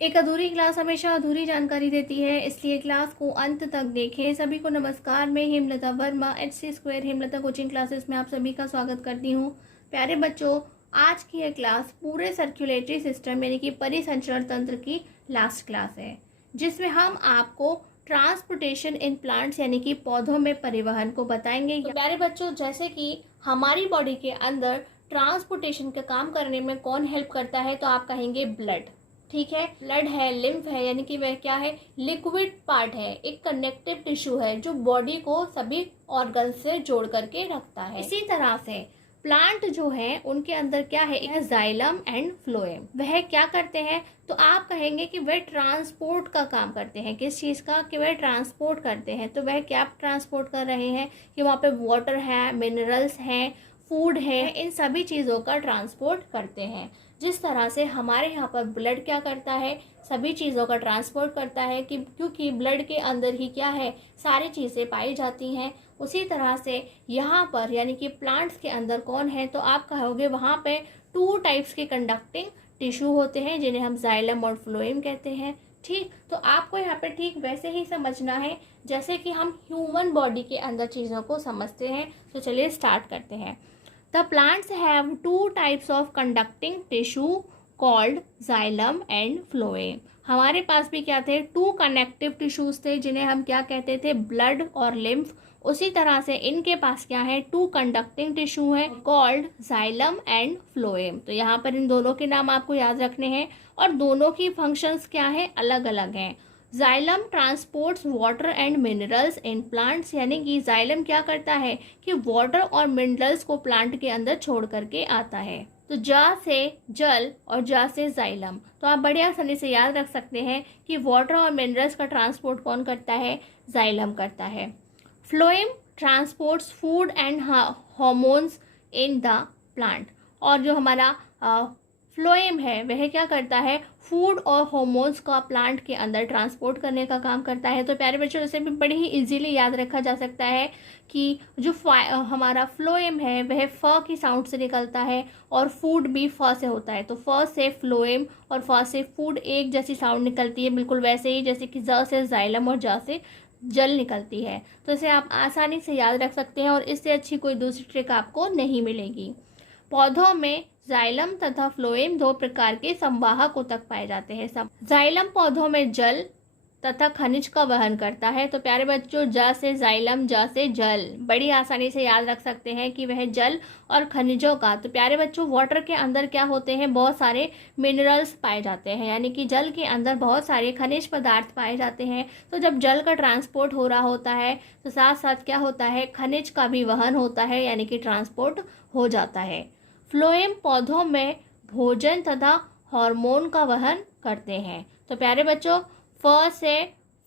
एक अधूरी क्लास हमेशा अधूरी जानकारी देती है, इसलिए क्लास को अंत तक देखें। सभी को नमस्कार, मैं Hemlata Verma HC² Hemlata coaching classes में आप सभी का स्वागत करती हूँ। प्यारे बच्चों, आज की यह क्लास पूरे सर्कुलेटरी सिस्टम यानी कि परिसंचरण तंत्र की लास्ट क्लास है, जिसमें हम आपको ट्रांसपोर्टेशन इन प्लांट्स यानी कि पौधों में परिवहन को बताएंगे। तो प्यारे बच्चों, जैसे कि हमारी बॉडी के अंदर ट्रांसपोर्टेशन का काम करने में कौन हेल्प करता है, तो आप कहेंगे ब्लड। ठीक है, ब्लड है, लिम्फ है, यानी कि वह क्या है, लिक्विड पार्ट है, एक कनेक्टिव टिश्यू है जो बॉडी को सभी ऑर्गन से जोड़ करके रखता है। इसी तरह से प्लांट जो है उनके अंदर क्या है, जाइलम एंड फ्लोएम। वह क्या करते हैं, तो आप कहेंगे कि वह ट्रांसपोर्ट का काम करते हैं। किस चीज़ का, कि वह ट्रांसपोर्ट करते हैं। तो वह क्या ट्रांसपोर्ट कर रहे हैं कि वहाँ पे वाटर है, मिनरल्स हैं, फूड है, इन सभी चीज़ों का ट्रांसपोर्ट करते हैं। जिस तरह से हमारे यहाँ पर ब्लड क्या करता है, सभी चीज़ों का ट्रांसपोर्ट करता है, कि क्योंकि ब्लड के अंदर ही क्या है, सारी चीज़ें पाई जाती हैं। उसी तरह से यहाँ पर यानी कि प्लांट्स के अंदर कौन है, तो आप कहोगे वहाँ पे 2 टाइप्स के कंडक्टिंग टिश्यू होते हैं, जिन्हें हम जाइलम और फ्लोएम कहते हैं। ठीक, तो आपको यहाँ पे ठीक वैसे ही समझना है जैसे कि हम ह्यूमन बॉडी के अंदर चीज़ों को समझते हैं। तो चलिए स्टार्ट करते हैं। The plants have 2 types of conducting tissue called xylem and phloem। हमारे पास भी क्या थे, 2 कनेक्टिव टिश्यूज थे, जिन्हें हम क्या कहते थे, ब्लड और लिम्फ। उसी तरह से इनके पास क्या है, 2 कंडक्टिंग टिश्यू है कॉल्ड जाइलम एंड फ्लोएम। तो यहाँ पर इन दोनों के नाम आपको याद रखने हैं, और दोनों की फंक्शंस क्या है, अलग अलग हैं। Xylem transports water and minerals in plants, यानी कि जाइलम क्या करता है कि वाटर और मिनरल्स को प्लांट के अंदर छोड़ करके आता है। तो जा से जल और जा से जाइलम। तो आप बड़ी आसानी से याद रख सकते हैं कि वाटर और मिनरल्स का ट्रांसपोर्ट कौन करता है, जाइलम करता है। Phloem transports food and hormones in the plant. और जो हमारा फ्लोएम है वह क्या करता है, फूड और हार्मोन्स का प्लांट के अंदर ट्रांसपोर्ट करने का काम करता है। तो प्यारे बच्चों, इसे भी बड़ी ही इजीली याद रखा जा सकता है कि जो हमारा फ्लोएम है वह फ की साउंड से निकलता है, और फूड भी फ से होता है। तो फ से फ्लोएम और फ से फूड एक जैसी साउंड निकलती है, बिल्कुल वैसे ही जैसे कि ज से जाइलम और जा से जल निकलती है। तो इसे आप आसानी से याद रख सकते हैं, और इससे अच्छी कोई दूसरी ट्रिक आपको नहीं मिलेगी। पौधों में जाइलम तथा फ्लोएम 2 प्रकार के संवाहक ऊतक पाए जाते हैं। जाइलम पौधों में जल तथा खनिज का वहन करता है। तो प्यारे बच्चों, ज से जाइलम, ज से जल, बड़ी आसानी से याद रख सकते हैं कि वह जल और खनिजों का। तो प्यारे बच्चों, वाटर के अंदर क्या होते हैं, बहुत सारे मिनरल्स पाए जाते हैं, यानी कि जल के अंदर बहुत सारे खनिज पदार्थ पाए जाते हैं। तो जब जल का ट्रांसपोर्ट हो रहा होता है तो साथ साथ क्या होता है, खनिज का भी वहन होता है, यानी कि ट्रांसपोर्ट हो जाता है। फ्लोएम पौधों में भोजन तथा हार्मोन का वहन करते हैं। तो प्यारे बच्चों, फ से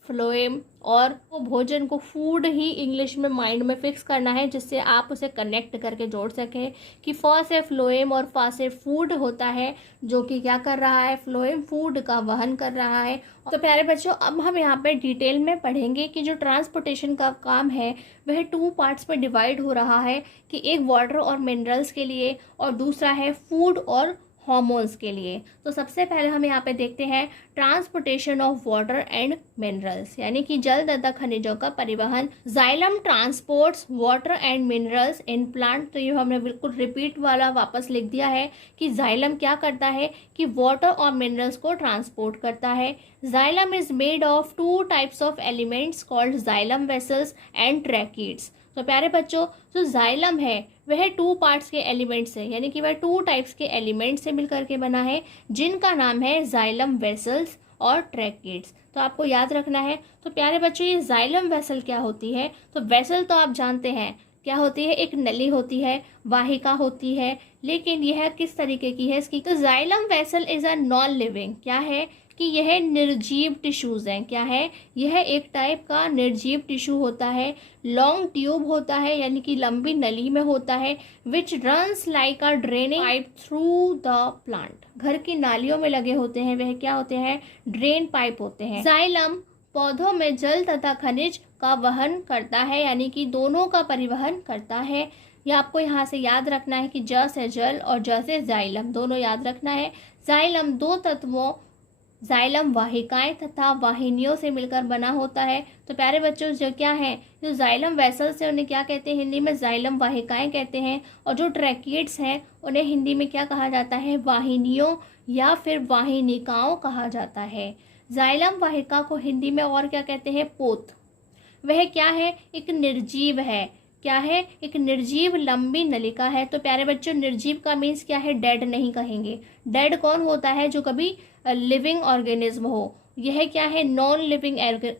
फ्लोएम, और वो भोजन को फूड ही इंग्लिश में माइंड में फिक्स करना है, जिससे आप उसे कनेक्ट करके जोड़ सकें कि फ से फ्लोएम और फ से फूड होता है, जो कि क्या कर रहा है, फ्लोएम फूड का वहन कर रहा है। तो प्यारे बच्चों, अब हम यहाँ पे डिटेल में पढ़ेंगे कि जो ट्रांसपोर्टेशन का काम है वह 2 पार्ट्स में डिवाइड हो रहा है, कि एक वाटर और मिनरल्स के लिए और दूसरा है फूड और हार्मोन्स के लिए। तो सबसे पहले हम यहाँ पे देखते हैं transportation of water and minerals, यानी कि जल तथा खनिजों का परिवहन। Xylem transports water and minerals in plant. तो ये हमने बिल्कुल रिपीट वाला वापस लिख दिया है कि जाइलम क्या करता है कि वाटर और मिनरल्स को ट्रांसपोर्ट करता है। Xylem is made of 2 types of elements called xylem vessels and tracheids. तो प्यारे बच्चों, जो जाइलम है वह 2 पार्ट्स के एलिमेंट्स है, यानी कि वह 2 टाइप्स के एलिमेंट से मिलकर के बना है, जिनका नाम है जाइलम वेसल्स और ट्रैकीड्स। तो आपको याद रखना है। तो प्यारे बच्चों, ये जाइलम वेसल क्या होती है, तो वेसल तो आप जानते हैं क्या होती है, एक नली होती है, वाहिका होती है, लेकिन यह किस तरीके की है इसकी, तो xylem vessel is a non living, क्या है कि यह निर्जीव टिश्यूज हैं। क्या है, यह एक टाइप का निर्जीव टिश्यू होता है। लॉन्ग ट्यूब होता है, यानी कि लंबी नली में होता है, विच runs like a draining pipe through the plant. घर की नालियों में लगे होते हैं, वह क्या होते हैं, ड्रेन पाइप होते हैं। जाइलम पौधों में जल तथा खनिज का वहन करता है, यानी कि दोनों का परिवहन करता है। ये आपको यहाँ से याद रखना है कि ज से जल और ज से जाइलम, दोनों याद रखना है। जाइलम 2 तत्वों जाइलम वाहिकाएं तथा वाहिनियों से मिलकर बना होता है। तो प्यारे बच्चों, जो क्या है, जो जाइलम वेसल्स है उन्हें क्या कहते हैं हिंदी में? जाइलम वाहिकाएं कहते हैं। और जो ट्रैकिड्स हैं उन्हें हिंदी में क्या कहा जाता है? वाहिनियों या फिर वाहिनिकाओं कहा जाता है। जाइलम वाहिका को हिंदी में और क्या कहते हैं? पोत। वह क्या है? एक निर्जीव है। क्या है? एक निर्जीव लंबी नलिका है। तो प्यारे बच्चों, निर्जीव का मीन्स क्या है? डेड नहीं कहेंगे। डेड कौन होता है? जो कभी लिविंग ऑर्गेनिज्म हो। यह क्या है? नॉन लिविंग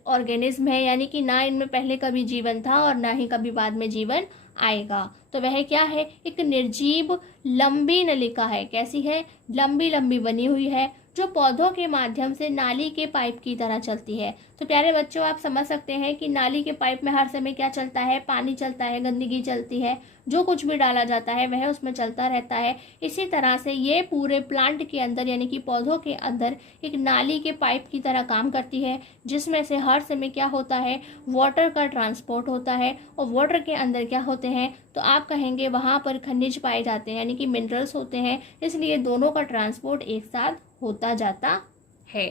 ऑर्गेनिज्म है, यानी कि ना इनमें पहले कभी जीवन था और ना ही कभी बाद में जीवन आएगा। तो वह क्या है? एक निर्जीव लंबी नलिका है। कैसी है? लंबी लंबी बनी हुई है, जो पौधों के माध्यम से नाली के पाइप की तरह चलती है। तो प्यारे बच्चों, आप समझ सकते हैं कि नाली के पाइप में हर समय क्या चलता है? पानी चलता है, गंदगी चलती है, जो कुछ भी डाला जाता है वह उसमें चलता रहता है। इसी तरह से ये पूरे प्लांट के अंदर यानी कि पौधों के अंदर एक नाली के पाइप की तरह काम करती है, जिसमें से हर समय क्या होता है? वाटर का ट्रांसपोर्ट होता है। और वाटर के अंदर क्या होते हैं? तो आप कहेंगे वहाँ पर खनिज पाए जाते हैं, यानी कि मिनरल्स होते हैं, इसलिए दोनों का ट्रांसपोर्ट एक साथ होता जाता है।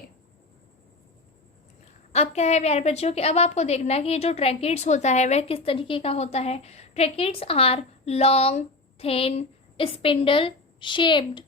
अब क्या है प्यारे बच्चों कि अब आपको देखना है कि ये जो ट्रैकिड्स होता है वह किस तरीके का होता है। Tracheids are long, thin, spindle shaped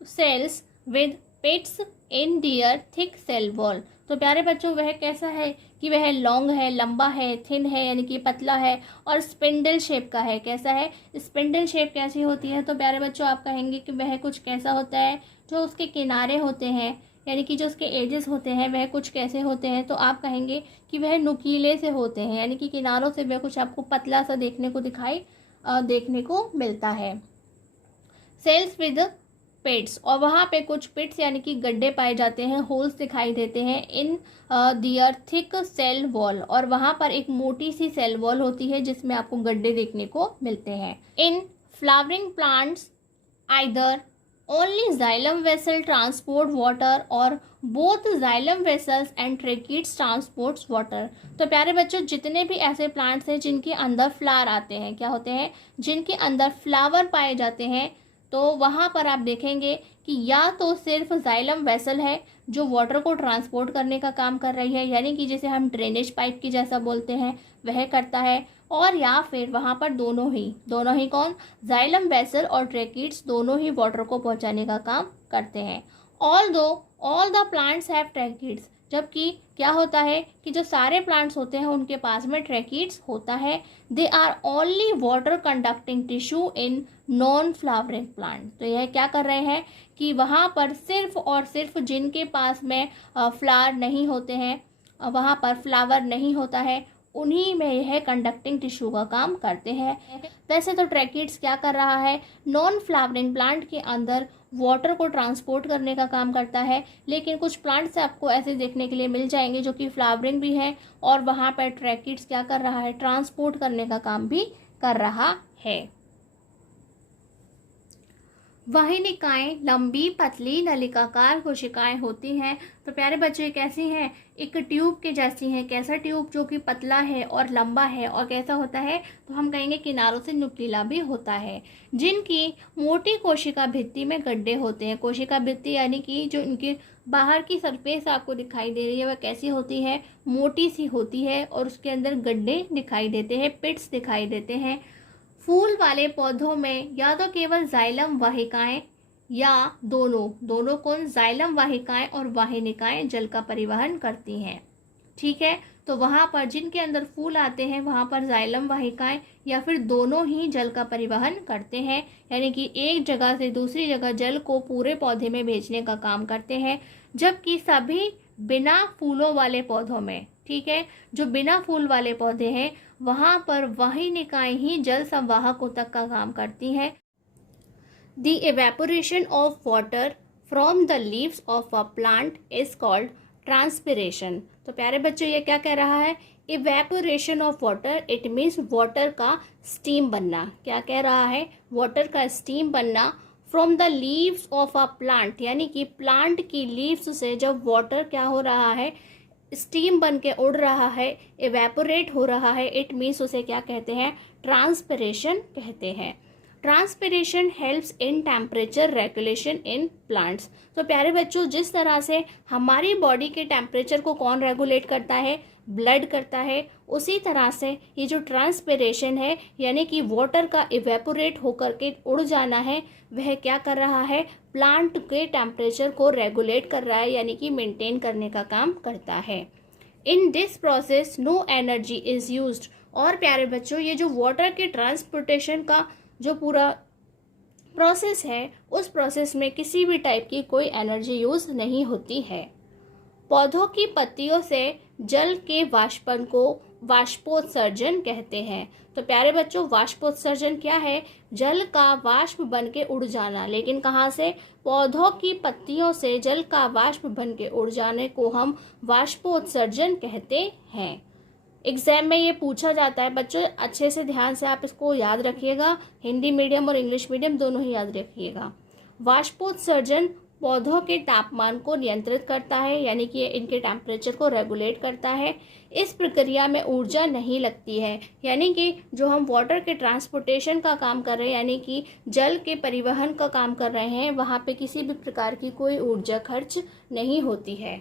cells with pits in their thick cell wall. तो प्यारे बच्चों, वह कैसा है कि वह लॉन्ग है, लंबा है, थिन है यानी कि पतला है, और स्पिंडल शेप का है। कैसा है? स्पिंडल शेप कैसी होती है? तो प्यारे बच्चों, आप कहेंगे कि वह कुछ कैसा होता है? जो उसके किनारे होते हैं यानी कि जो उसके एजेस होते हैं वह कुछ कैसे होते हैं? तो आप कहेंगे कि वह नुकीले से होते हैं, यानी कि किनारों से वह कुछ आपको पतला सा देखने को मिलता है। सेल्स विद पिट्स, और वहाँ पे कुछ पिट्स यानी कि गड्ढे पाए जाते हैं, होल्स दिखाई देते हैं इन दियर थिक सेल वॉल, और वहाँ पर एक मोटी सी सेल वॉल होती है जिसमें आपको गड्ढे देखने को मिलते हैं। In flowering plants either only xylem vessel transport water और both xylem vessels and tracheids transports water। तो प्यारे बच्चों, जितने भी ऐसे प्लांट्स हैं जिनके अंदर फ्लावर आते हैं, क्या होते हैं? जिनके अंदर फ्लावर पाए जाते हैं, तो वहाँ पर आप देखेंगे कि या तो सिर्फ जाइलम वेसल है जो वाटर को ट्रांसपोर्ट करने का काम कर रही है, यानी कि जिसे हम ड्रेनेज पाइप की जैसा बोलते हैं वह करता है, और या फिर वहाँ पर दोनों ही कौन? जाइलम वेसल और ट्रैकिड्स दोनों ही वाटर को पहुँचाने का काम करते हैं। All the plants have tracheids, जबकि क्या होता है कि जो सारे प्लांट्स होते हैं उनके पास में ट्रैकिड्स होता है। They are only water conducting tissue in non flowering plant. तो यह क्या कर रहे हैं कि वहाँ पर सिर्फ और सिर्फ जिनके पास में फ्लावर नहीं होते हैं, वहाँ पर फ्लावर नहीं होता है, उन्हीं में यह कंडक्टिंग टिश्यू का काम करते हैं। वैसे तो ट्रैकिड्स क्या कर रहा है? नॉन फ्लावरिंग प्लांट के अंदर वाटर को ट्रांसपोर्ट करने का काम करता है, लेकिन कुछ प्लांट्स आपको ऐसे देखने के लिए मिल जाएंगे जो कि फ्लावरिंग भी है, और वहाँ पर ट्रैकिड्स क्या कर रहा है? ट्रांसपोर्ट करने का काम भी कर रहा है। वाहिनिकाएं लंबी पतली नलिकाकार कोशिकाएं होती हैं। तो प्यारे बच्चे, कैसी हैं? एक ट्यूब के जैसी हैं। कैसा ट्यूब? जो कि पतला है और लंबा है, और कैसा होता है? तो हम कहेंगे किनारों से नुकीला भी होता है, जिनकी मोटी कोशिका भित्ति में गड्ढे होते हैं। कोशिका भित्ति यानी कि जो इनकी बाहर की सरफेस आपको दिखाई दे रही है वह कैसी होती है? मोटी सी होती है, और उसके अंदर गड्ढे दिखाई देते हैं, पिट्स दिखाई देते हैं। फूल वाले पौधों में या तो केवल जाइलम वाहिकाएं या दोनों कौन? जाइलम वाहिकाएं और वाहिनिकाएं जल का परिवहन करती हैं। ठीक है, तो वहाँ पर जिनके अंदर फूल आते हैं वहाँ पर जाइलम वाहिकाएं या फिर दोनों ही जल का परिवहन करते हैं, यानी कि एक जगह से दूसरी जगह जल को पूरे पौधे में भेजने का काम करते हैं। जबकि सभी बिना फूलों वाले पौधों में, ठीक है, जो बिना फूल वाले पौधे हैं वहाँ पर वाहिनिकाएं ही जल संवाहकों तक का काम करती हैं। The evaporation of water from the leaves of a plant is called transpiration। तो प्यारे बच्चों, ये क्या कह रहा है? evaporation of water, it means water का steam बनना। क्या कह रहा है? water का steam बनना from the leaves of a plant, यानी कि प्लांट की लीव्स से जब वाटर क्या हो रहा है? स्टीम बन के उड़ रहा है, इवेपोरेट हो रहा है, इट मीन्स उसे क्या कहते हैं? ट्रांसपिरेशन कहते हैं। Transpiration helps in temperature regulation in plants. तो प्यारे बच्चों, जिस तरह से हमारी बॉडी के टेम्परेचर को कौन रेगुलेट करता है, ब्लड करता है, उसी तरह से ये जो ट्रांसपिरेशन है यानी कि वाटर का इवेपोरेट होकर के उड़ जाना है, वह क्या कर रहा है, प्लांट के टेम्परेचर को रेगुलेट कर रहा है यानी कि मेंटेन करने का काम करता है। In this process no energy is used. और प्यारे बच्चों, ये जो वाटर के ट्रांसपोर्टेशन का जो पूरा प्रोसेस है, उस प्रोसेस में किसी भी टाइप की कोई एनर्जी यूज नहीं होती है। पौधों की पत्तियों से जल के वाष्पन को वाष्पोत्सर्जन कहते हैं। तो प्यारे बच्चों, वाष्पोत्सर्जन क्या है, जल का वाष्प बन के उड़ जाना। लेकिन कहाँ से, पौधों की पत्तियों से जल का वाष्प बन के उड़ जाने को हम वाष्पोत्सर्जन कहते हैं। एग्जाम में ये पूछा जाता है बच्चों, अच्छे से ध्यान से आप इसको याद रखिएगा, हिंदी मीडियम और इंग्लिश मीडियम दोनों ही याद रखिएगा। वाष्पोत्सर्जन पौधों के तापमान को नियंत्रित करता है यानी कि इनके टेम्परेचर को रेगुलेट करता है। इस प्रक्रिया में ऊर्जा नहीं लगती है, यानी कि जो हम वाटर के ट्रांसपोर्टेशन का काम कर रहे हैं यानी कि जल के परिवहन का काम कर रहे हैं, वहाँ पे किसी भी प्रकार की कोई ऊर्जा खर्च नहीं होती है।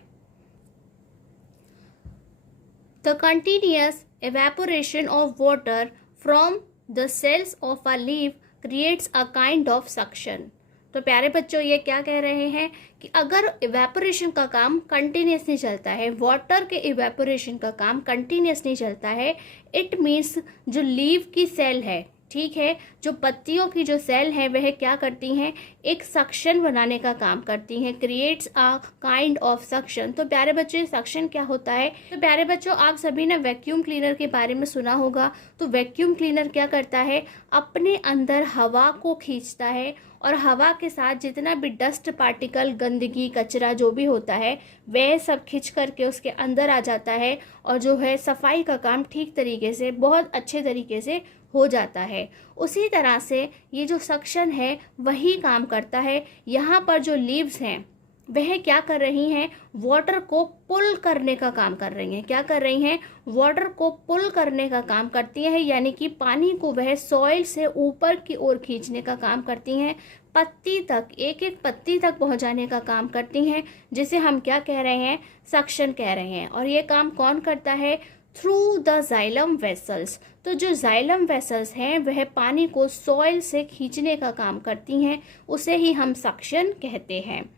The continuous evaporation of water from the cells of a leaf creates a kind of suction। तो प्यारे बच्चों, ये क्या कह रहे हैं कि अगर इवेपोरेशन का काम कंटिन्यूसली चलता है, वाटर के इवेपोरेशन का काम कंटिन्यूसली चलता है, इट मीन्स जो लीफ की सेल है, ठीक है, जो पत्तियों की जो सेल है वह क्या करती हैं, एक सक्शन बनाने का काम करती हैं, creates a kind of suction. तो प्यारे बच्चों, सक्शन क्या होता है, तो प्यारे बच्चों आप सभी ने वैक्यूम क्लीनर के बारे में सुना होगा। तो वैक्यूम क्लीनर क्या करता है, अपने अंदर हवा को खींचता है और हवा के साथ जितना भी डस्ट पार्टिकल, गंदगी, कचरा जो भी होता है वह सब खींच करके उसके अंदर आ जाता है और जो है सफाई का काम ठीक तरीके से, बहुत अच्छे तरीके से हो जाता है। उसी तरह से ये जो सक्शन है वही काम करता है। यहाँ पर जो लीव्स हैं वह क्या कर रही हैं, वाटर को पुल करने का काम कर रही हैं। क्या कर रही हैं, वाटर को पुल करने का काम करती हैं, यानी कि पानी को वह सॉइल से ऊपर की ओर खींचने का काम करती हैं, पत्ती तक, एक एक पत्ती तक पहुंचाने का काम करती हैं, जिसे हम क्या कह रहे हैं, सक्शन कह रहे हैं। और ये काम कौन करता है, थ्रू द जाइलम वेसल्स। तो जो जाइलम वेसल्स हैं वह पानी को सॉइल से खींचने का काम करती हैं, उसे ही हम सक्शन कहते हैं।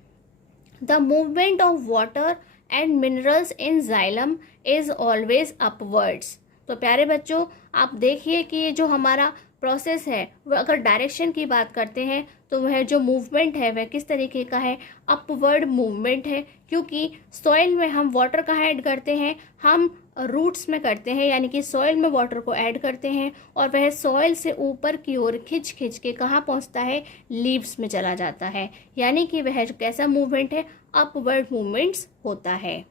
The movement of water and minerals in xylem is always upwards। तो प्यारे बच्चों, आप देखिए कि ये जो हमारा प्रोसेस है वह अगर डायरेक्शन की बात करते हैं तो वह जो मूवमेंट है वह किस तरीके का है, अपवर्ड मूवमेंट है, क्योंकि सॉइल में हम वाटर कहाँ ऐड करते हैं, हम रूट्स में करते हैं, यानी कि सॉइल में वाटर को ऐड करते हैं और वह सॉइल से ऊपर की ओर खिंच खिंच के कहाँ पहुँचता है, लीव्स में चला जाता है, यानी कि वह कैसा मूवमेंट है, अपवर्ड मूवमेंट्स होता है।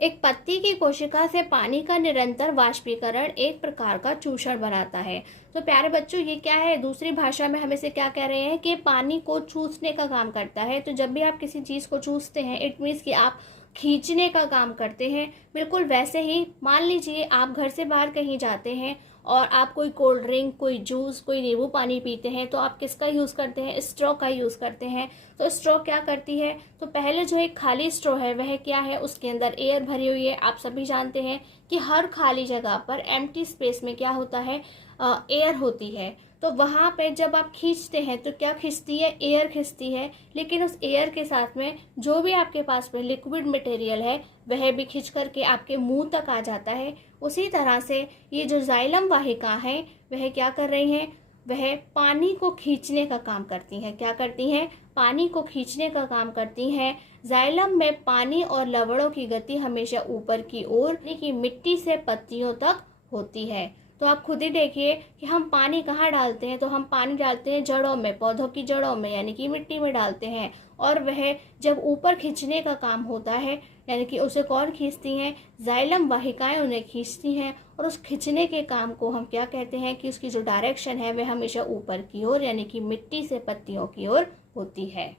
एक पत्ती की कोशिका से पानी का निरंतर वाष्पीकरण एक प्रकार का चूषण बनाता है। तो प्यारे बच्चों, ये क्या है, दूसरी भाषा में हम इसे क्या कह रहे हैं कि पानी को चूसने का काम करता है। तो जब भी आप किसी चीज़ को चूसते हैं, इट मीन्स कि आप खींचने का काम करते हैं। बिल्कुल वैसे ही मान लीजिए आप घर से बाहर कहीं जाते हैं और आप कोई कोल्ड ड्रिंक, कोई जूस, कोई नींबू पानी पीते हैं, तो आप किसका यूज़ करते हैं, स्ट्रॉ का यूज़ करते हैं। तो स्ट्रॉ क्या करती है, तो पहले जो एक खाली स्ट्रॉ है वह क्या है, उसके अंदर एयर भरी हुई है। आप सभी जानते हैं कि हर खाली जगह पर, एम्प्टी स्पेस में क्या होता है, एयर होती है। तो वहाँ पे जब आप खींचते हैं तो क्या खींचती है, एयर खींचती है, लेकिन उस एयर के साथ में जो भी आपके पास में लिक्विड मटेरियल है वह भी खींच करके आपके मुंह तक आ जाता है। उसी तरह से ये जो जाइलम वाहिका है वह क्या कर रही हैं, वह पानी को खींचने का काम करती हैं। क्या करती हैं, पानी को खींचने का काम करती हैं। जाइलम में पानी और लवणों की गति हमेशा ऊपर की ओर, यानी कि मिट्टी से पत्तियों तक होती है। तो आप खुद ही देखिए कि हम पानी कहाँ डालते हैं, तो हम पानी डालते हैं जड़ों में, पौधों की जड़ों में, यानी कि मिट्टी में डालते हैं। और वह जब ऊपर खींचने का काम होता है, यानी कि उसे कौन खींचती हैं, जाइलम वाहिकाएं उन्हें खींचती हैं। और उस खींचने के काम को हम क्या कहते हैं कि उसकी जो डायरेक्शन है वह हमेशा ऊपर की ओर, यानी कि मिट्टी से पत्तियों की ओर होती है।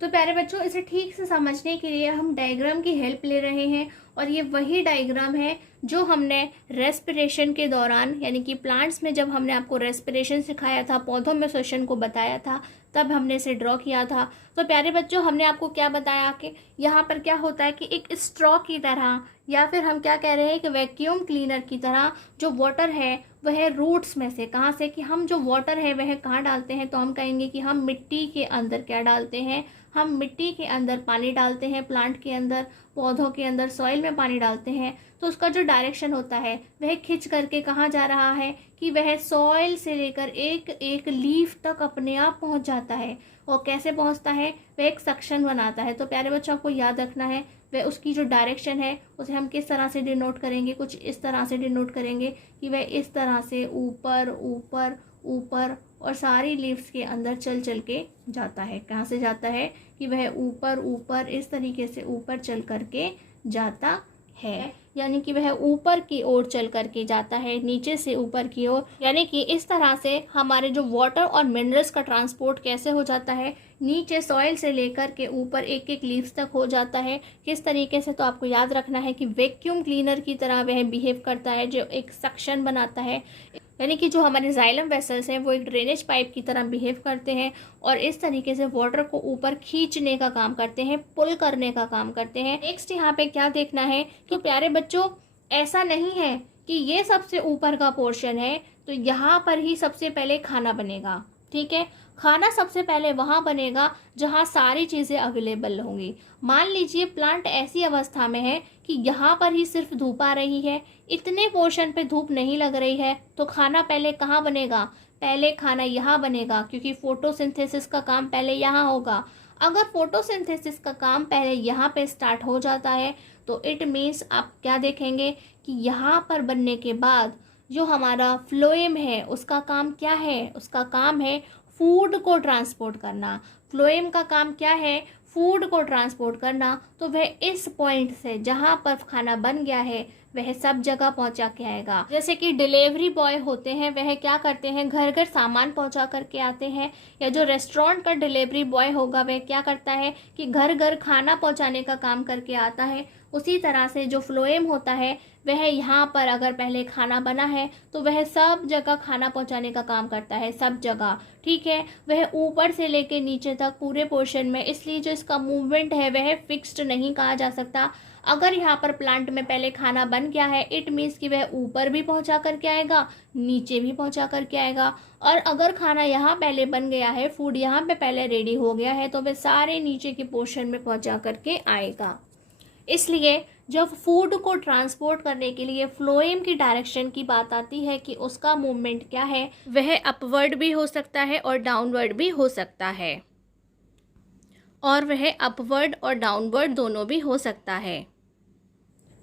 तो प्यारे बच्चों, इसे ठीक से समझने के लिए हम डायग्राम की हेल्प ले रहे हैं, और ये वही डायग्राम है जो हमने रेस्पिरेशन के दौरान, यानी कि प्लांट्स में जब हमने आपको रेस्पिरेशन सिखाया था, पौधों में श्वसन को बताया था, तब हमने इसे ड्रॉ किया था। तो प्यारे बच्चों, हमने आपको क्या बताया कि यहाँ पर क्या होता है कि एक स्ट्रॉ की तरह, या फिर हम क्या कह रहे हैं कि वैक्यूम क्लीनर की तरह जो वाटर है वह रूट्स में से, कहाँ से, कि हम जो वाटर है वह कहाँ डालते हैं, तो हम कहेंगे कि हम मिट्टी के अंदर क्या डालते हैं, हम मिट्टी के अंदर पानी डालते हैं, प्लांट के अंदर, पौधों के अंदर सॉइल में पानी डालते हैं। तो उसका जो डायरेक्शन होता है वह खिंच करके कहाँ जा रहा है कि वह सॉइल से लेकर एक एक लीफ तक अपने आप पहुँच जाता है। और कैसे पहुँचता है, वह एक सक्शन बनाता है। तो प्यारे बच्चों, आपको याद रखना है वह उसकी जो डायरेक्शन है उसे हम किस तरह से डिनोट करेंगे, कुछ इस तरह से डिनोट करेंगे कि वह इस तरह से ऊपर ऊपर ऊपर और सारी लीव्स के अंदर चल चल के जाता है। कहाँ से जाता है कि वह ऊपर ऊपर इस तरीके से ऊपर चल करके जाता है, यानी कि वह ऊपर की ओर चल करके जाता है, नीचे से ऊपर की ओर। यानी कि इस तरह से हमारे जो वाटर और मिनरल्स का ट्रांसपोर्ट कैसे हो जाता है, नीचे सॉइल से लेकर के ऊपर एक एक लीव्स तक हो जाता है। किस तरीके से, तो आपको याद रखना है कि वैक्यूम क्लीनर की तरह वह बिहेव करता है, जो एक सक्शन बनाता है। यानी कि जो हमारे जाइलम वेसल्स हैं वो एक ड्रेनेज पाइप की तरह बिहेव करते हैं और इस तरीके से वाटर को ऊपर खींचने का काम करते हैं, पुल करने का काम करते हैं। नेक्स्ट यहाँ पे क्या देखना है कि प्यारे बच्चों, ऐसा नहीं है कि ये सबसे ऊपर का पोर्शन है तो यहाँ पर ही सबसे पहले खाना बनेगा। ठीक है, खाना सबसे पहले वहाँ बनेगा जहाँ सारी चीज़ें अवेलेबल होंगी। मान लीजिए प्लांट ऐसी अवस्था में है कि यहाँ पर ही सिर्फ धूप आ रही है, इतने पोर्शन पे धूप नहीं लग रही है, तो खाना पहले कहाँ बनेगा, पहले खाना यहाँ बनेगा, क्योंकि फोटोसिंथेसिस का काम पहले यहाँ होगा। अगर फोटोसिंथेसिस का काम पहले यहाँ पे स्टार्ट हो जाता है तो इट मीन्स आप क्या देखेंगे कि यहाँ पर बनने के बाद जो हमारा फ्लोएम है उसका काम क्या है, उसका काम है फूड को ट्रांसपोर्ट करना। फ्लोएम का काम क्या है, फूड को ट्रांसपोर्ट करना। तो वह इस पॉइंट से जहाँ पर खाना बन गया है वह सब जगह पहुंचा के आएगा। जैसे कि डिलीवरी बॉय होते हैं, वह क्या करते हैं, घर घर सामान पहुंचा करके आते हैं, या जो रेस्टोरेंट का डिलीवरी बॉय होगा वह क्या करता है कि घर घर खाना पहुंचाने का काम करके आता है। उसी तरह से जो फ्लोएम होता है वह यहाँ पर अगर पहले खाना बना है तो वह सब जगह खाना पहुंचाने का काम करता है, सब जगह। ठीक है, वह ऊपर से लेके नीचे तक पूरे पोर्शन में, इसलिए जो इसका मूवमेंट है वह फिक्स्ड नहीं कहा जा सकता। अगर यहाँ पर प्लांट में पहले खाना बन गया है इट मीन्स कि वह ऊपर भी पहुँचा करके आएगा, नीचे भी पहुँचा करके आएगा। और अगर खाना यहाँ पहले बन गया है, फूड यहाँ पे पहले रेडी हो गया है, तो वह सारे नीचे के पोर्शन में पहुँचा करके आएगा। इसलिए जब फूड को ट्रांसपोर्ट करने के लिए फ्लोएम की डायरेक्शन की बात आती है कि उसका मूवमेंट क्या है, वह अपवर्ड भी हो सकता है और डाउनवर्ड भी हो सकता है, और वह अपवर्ड और डाउनवर्ड दोनों भी हो सकता है।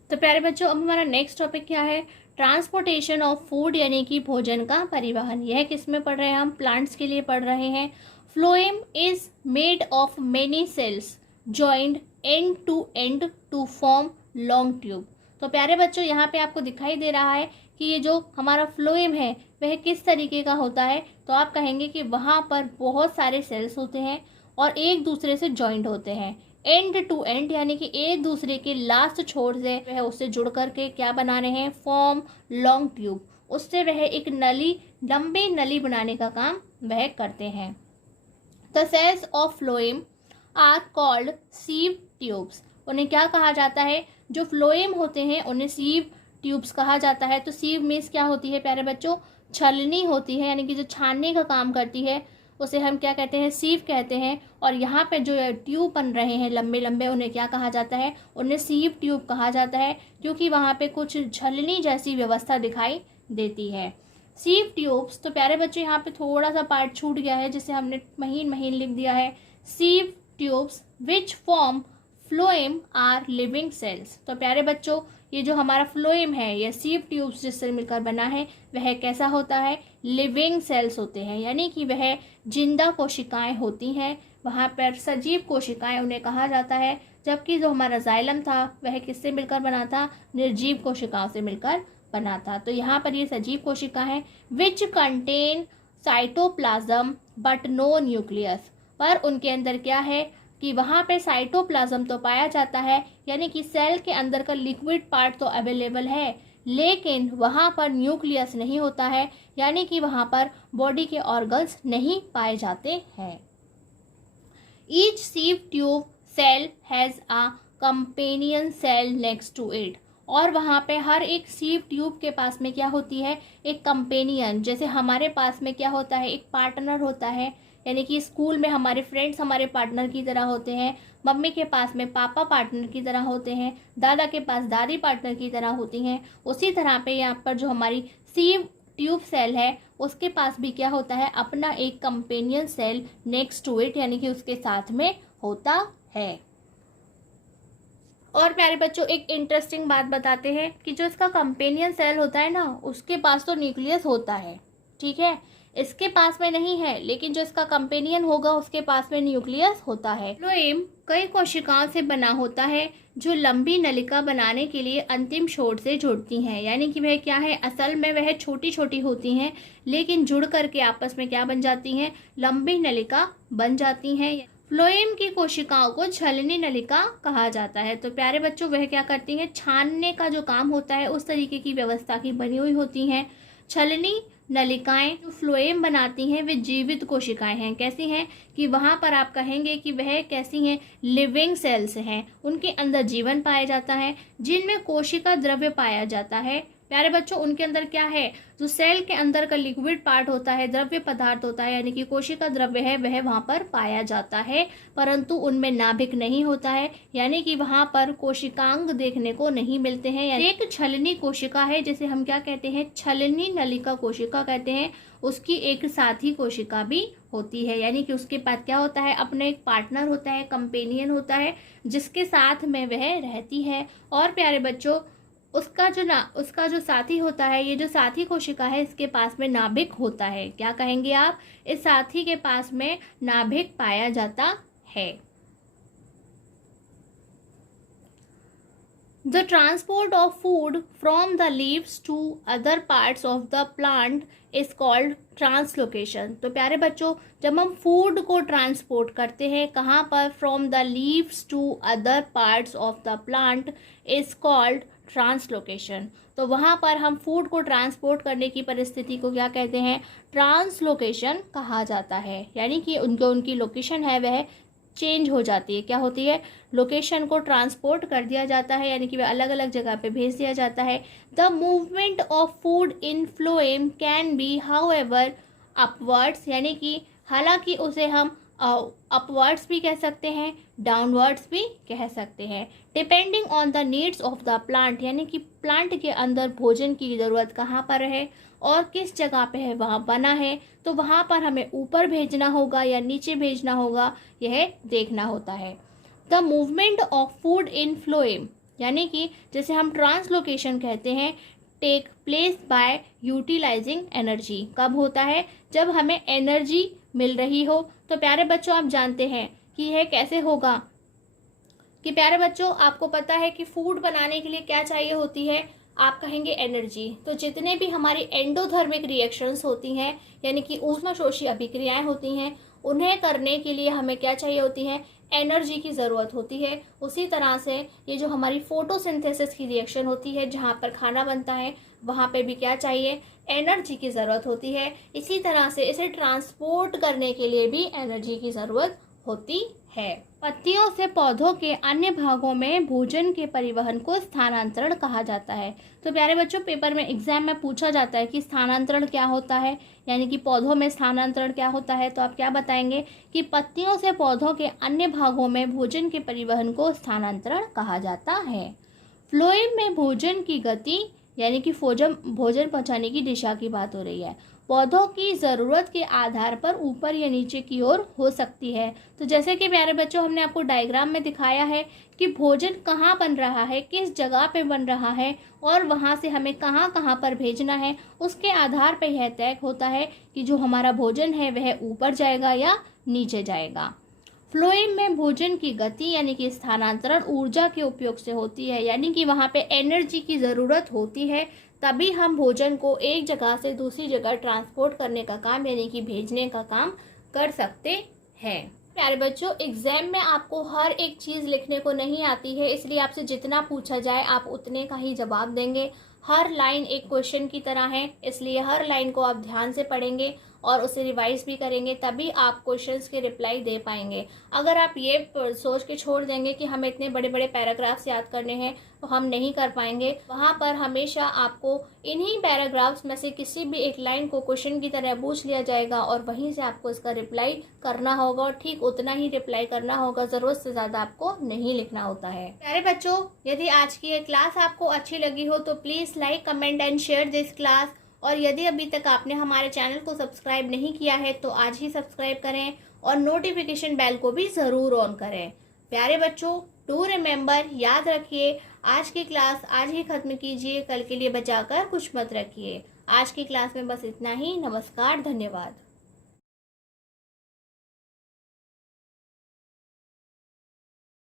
तो प्यारे बच्चों, अब हमारा नेक्स्ट टॉपिक क्या है, ट्रांसपोर्टेशन ऑफ फूड, यानी कि भोजन का परिवहन। यह किस में पढ़ रहे हैं हम, प्लांट्स के लिए पढ़ रहे हैं। Phloem is made of many cells joined end to end to form long tube. तो प्यारे बच्चों, यहाँ पे आपको दिखाई दे रहा है कि ये जो हमारा फ्लोएम है वह किस तरीके का होता है, तो आप कहेंगे कि वहाँ पर बहुत सारे सेल्स होते हैं और एक दूसरे से जॉइंट होते हैं। एंड टू एंड यानी कि एक दूसरे के लास्ट छोर से वह उससे जुड़ करके क्या बना रहे हैं, फॉर्म लॉन्ग ट्यूब। उससे वह एक नली, लंबी नली बनाने का काम वह करते हैं। The cells of phloem are called sieve tubes. उन्हें क्या कहा जाता है, जो फ्लोएम होते हैं उन्हें सीव ट्यूब्स कहा जाता है। तो सीव मीन्स क्या होती है प्यारे बच्चों, छलनी होती है, यानी कि जो छानने का काम करती है उसे हम क्या कहते हैं, सीव कहते हैं। और यहाँ पे जो ट्यूब बन रहे हैं लंबे लंबे, उन्हें क्या कहा जाता है, उन्हें सीव ट्यूब कहा जाता है, क्योंकि वहाँ पे कुछ छलनी जैसी व्यवस्था दिखाई देती है। सीव ट्यूब्स, तो प्यारे बच्चों यहाँ पे थोड़ा सा पार्ट छूट गया है जिसे हमने महीन महीन लिख दिया है। Sieve tubes which form phloem are living cells. तो प्यारे बच्चों, ये जो हमारा फ्लोएम है, ये सीव ट्यूब्स जिससे मिलकर बना है, वह कैसा होता है, लिविंग सेल्स होते हैं, यानी कि वह जिंदा कोशिकाएं होती हैं। वहाँ पर सजीव कोशिकाएं उन्हें कहा जाता है, जबकि जो हमारा जाइलम था वह किससे मिलकर बना था, निर्जीव कोशिकाओं से मिलकर बना था। तो यहाँ पर ये सजीव कोशिका है। Which contain cytoplasm but no nucleus, पर उनके अंदर क्या है, कि वहाँ पे साइटोप्लाज्म तो पाया जाता है, यानी कि सेल के अंदर का लिक्विड पार्ट तो अवेलेबल है, लेकिन वहाँ पर न्यूक्लियस नहीं होता है, यानी कि वहाँ पर बॉडी के ऑर्गन्स नहीं पाए जाते हैं। Each sieve tube cell has a companion cell next to it. और वहाँ पे हर एक सीव ट्यूब के पास में क्या होती है, एक कंपेनियन। जैसे हमारे पास में क्या होता है, एक पार्टनर होता है, यानी कि स्कूल में हमारे फ्रेंड्स हमारे पार्टनर की तरह होते हैं, मम्मी के पास में पापा पार्टनर की तरह होते हैं, दादा के पास दादी पार्टनर की तरह होती हैं। उसी तरह पे यहाँ पर जो हमारी सीव ट्यूब सेल है उसके पास भी क्या होता है, अपना एक companion cell next to it, यानी कि उसके साथ में होता है। और प्यारे बच्चों, एक इंटरेस्टिंग बात बताते हैं कि जो इसका कंपेनियन सेल होता है ना, उसके पास तो न्यूक्लियस होता है, ठीक है, इसके पास में नहीं है, लेकिन जो इसका कंपेनियन होगा उसके पास में न्यूक्लियस होता है। फ्लोएम कई कोशिकाओं से बना होता है जो लंबी नलिका बनाने के लिए अंतिम छोर से जुड़ती हैं, यानी कि वह क्या है, असल में वह छोटी छोटी होती हैं, लेकिन जुड़ करके आपस में क्या बन जाती हैं, लंबी नलिका बन जाती हैं। फ्लोएम की कोशिकाओं को छलनी नलिका कहा जाता है। तो प्यारे बच्चों, वह क्या करती हैं, छानने का जो काम होता है उस तरीके की व्यवस्था की बनी हुई होती हैं। छलनी नलिकाएं जो फ्लोएम बनाती हैं वे जीवित कोशिकाएं हैं। कैसी हैं कि वहां पर आप कहेंगे कि वह कैसी हैं, लिविंग सेल्स हैं, उनके अंदर जीवन पाया जाता है, जिनमें कोशिका द्रव्य पाया जाता है। प्यारे बच्चों, उनके अंदर क्या है, जो सेल के अंदर का लिक्विड पार्ट होता है, द्रव्य पदार्थ होता है, यानी कि कोशिका द्रव्य है, वह वहां पर पाया जाता है, परंतु उनमें नाभिक नहीं होता है, यानी कि वहां पर कोशिकांग देखने को नहीं मिलते हैं। एक छलनी कोशिका है, जिसे हम क्या कहते हैं, छलनी नलिका कोशिका कहते हैं, उसकी एक साथी कोशिका भी होती है, यानी कि उसके पास क्या होता है, अपना एक पार्टनर होता है, कंपेनियन होता है, जिसके साथ में वह रहती है। और प्यारे बच्चों, उसका जो साथी होता है, ये जो साथी कोशिका है, इसके पास में नाभिक होता है। क्या कहेंगे आप, इस साथी के पास में नाभिक पाया जाता है। The transport of food from the leaves to other parts of the plant is called translocation। तो प्यारे बच्चों, जब हम फूड को ट्रांसपोर्ट करते हैं कहाँ पर, from the leaves to other parts of the plant is called translocation. तो वहाँ पर हम फूड को ट्रांसपोर्ट करने की परिस्थिति को क्या कहते हैं, ट्रांसलोकेशन कहा जाता है, यानी कि उनकी लोकेशन है वह चेंज हो जाती है। क्या होती है, लोकेशन को ट्रांसपोर्ट कर दिया जाता है, यानी कि वह अलग अलग जगह पे भेज दिया जाता है। The movement of food in phloem can be however upwards, यानी कि हालांकि उसे हम अपवर्ड्स भी कह सकते हैं, डाउनवर्ड्स भी कह सकते हैं, depending on the needs of the plant, यानी कि प्लांट के अंदर भोजन की ज़रूरत कहाँ पर है और किस जगह पे है, वहाँ बना है तो वहाँ पर हमें ऊपर भेजना होगा या नीचे भेजना होगा, यह देखना होता है। The movement of food in phloem, यानी कि जैसे हम ट्रांसलोकेशन कहते हैं, take place by utilising energy. कब होता है, जब हमें एनर्जी मिल रही हो। तो प्यारे बच्चों, आप जानते हैं कि यह कैसे होगा, कि प्यारे बच्चों आपको पता है कि फूड बनाने के लिए क्या चाहिए होती है, आप कहेंगे एनर्जी। तो जितने भी हमारी एंडोथर्मिक रिएक्शंस होती हैं, यानी कि ऊष्माशोषी अभिक्रियाएं होती हैं, उन्हें करने के लिए हमें क्या चाहिए होती है, एनर्जी की ज़रूरत होती है। उसी तरह से ये जो हमारी फोटोसिंथेसिस की रिएक्शन होती है, जहाँ पर खाना बनता है, वहाँ पे भी क्या चाहिए, एनर्जी की ज़रूरत होती है। इसी तरह से इसे ट्रांसपोर्ट करने के लिए भी एनर्जी की ज़रूरत होती है। पत्तियों से पौधों के अन्य भागों में भोजन के परिवहन को स्थानांतरण कहा जाता है। तो प्यारे बच्चों, पेपर में एग्जाम में पूछा जाता है कि स्थानांतरण क्या होता है, यानी कि पौधों में स्थानांतरण क्या होता है, तो आप क्या बताएंगे कि पत्तियों से पौधों के अन्य भागों में भोजन के परिवहन को स्थानांतरण कहा जाता है। फ्लोएम में भोजन की गति, यानी कि भोजन पहुंचाने की दिशा की बात हो रही है, पौधों की ज़रूरत के आधार पर ऊपर या नीचे की ओर हो सकती है। तो जैसे कि प्यारे बच्चों हमने आपको डायग्राम में दिखाया है कि भोजन कहाँ बन रहा है, किस जगह पे बन रहा है और वहाँ से हमें कहाँ कहाँ पर भेजना है, उसके आधार पर यह तय होता है कि जो हमारा भोजन है वह ऊपर जाएगा या नीचे जाएगा। फ्लोएम में भोजन की गति यानी कि स्थानांतरण ऊर्जा के उपयोग से होती है, यानी कि वहाँ पे एनर्जी की ज़रूरत होती है, तभी हम भोजन को एक जगह से दूसरी जगह ट्रांसपोर्ट करने का काम यानी कि भेजने का काम कर सकते हैं। प्यारे बच्चों, एग्जाम में आपको हर एक चीज़ लिखने को नहीं आती है, इसलिए आपसे जितना पूछा जाए आप उतने का ही जवाब देंगे। हर लाइन एक क्वेश्चन की तरह है, इसलिए हर लाइन को आप ध्यान से पढ़ेंगे और उसे रिवाइज भी करेंगे, तभी आप क्वेश्चंस के रिप्लाई दे पाएंगे। अगर आप ये सोच के छोड़ देंगे कि हमें इतने बड़े बड़े पैराग्राफ्स याद करने हैं तो हम नहीं कर पाएंगे। वहाँ पर हमेशा आपको इन्हीं पैराग्राफ्स में से किसी भी एक लाइन को क्वेश्चन की तरह पूछ लिया जाएगा और वहीं से आपको इसका रिप्लाई करना होगा और ठीक उतना ही रिप्लाई करना होगा, ज़रूरत से ज़्यादा आपको नहीं लिखना होता है। प्यारे बच्चों, यदि आज की ये क्लास आपको अच्छी लगी हो तो please like, comment and share this class. और यदि अभी तक आपने हमारे चैनल को सब्सक्राइब नहीं किया है तो आज ही सब्सक्राइब करें और नोटिफिकेशन बेल को भी ज़रूर ऑन करें। प्यारे बच्चों, डू रिमेंबर, याद रखिए, आज की क्लास आज ही ख़त्म कीजिए, कल के लिए बचाकर कुछ मत रखिए। आज की क्लास में बस इतना ही। नमस्कार, धन्यवाद।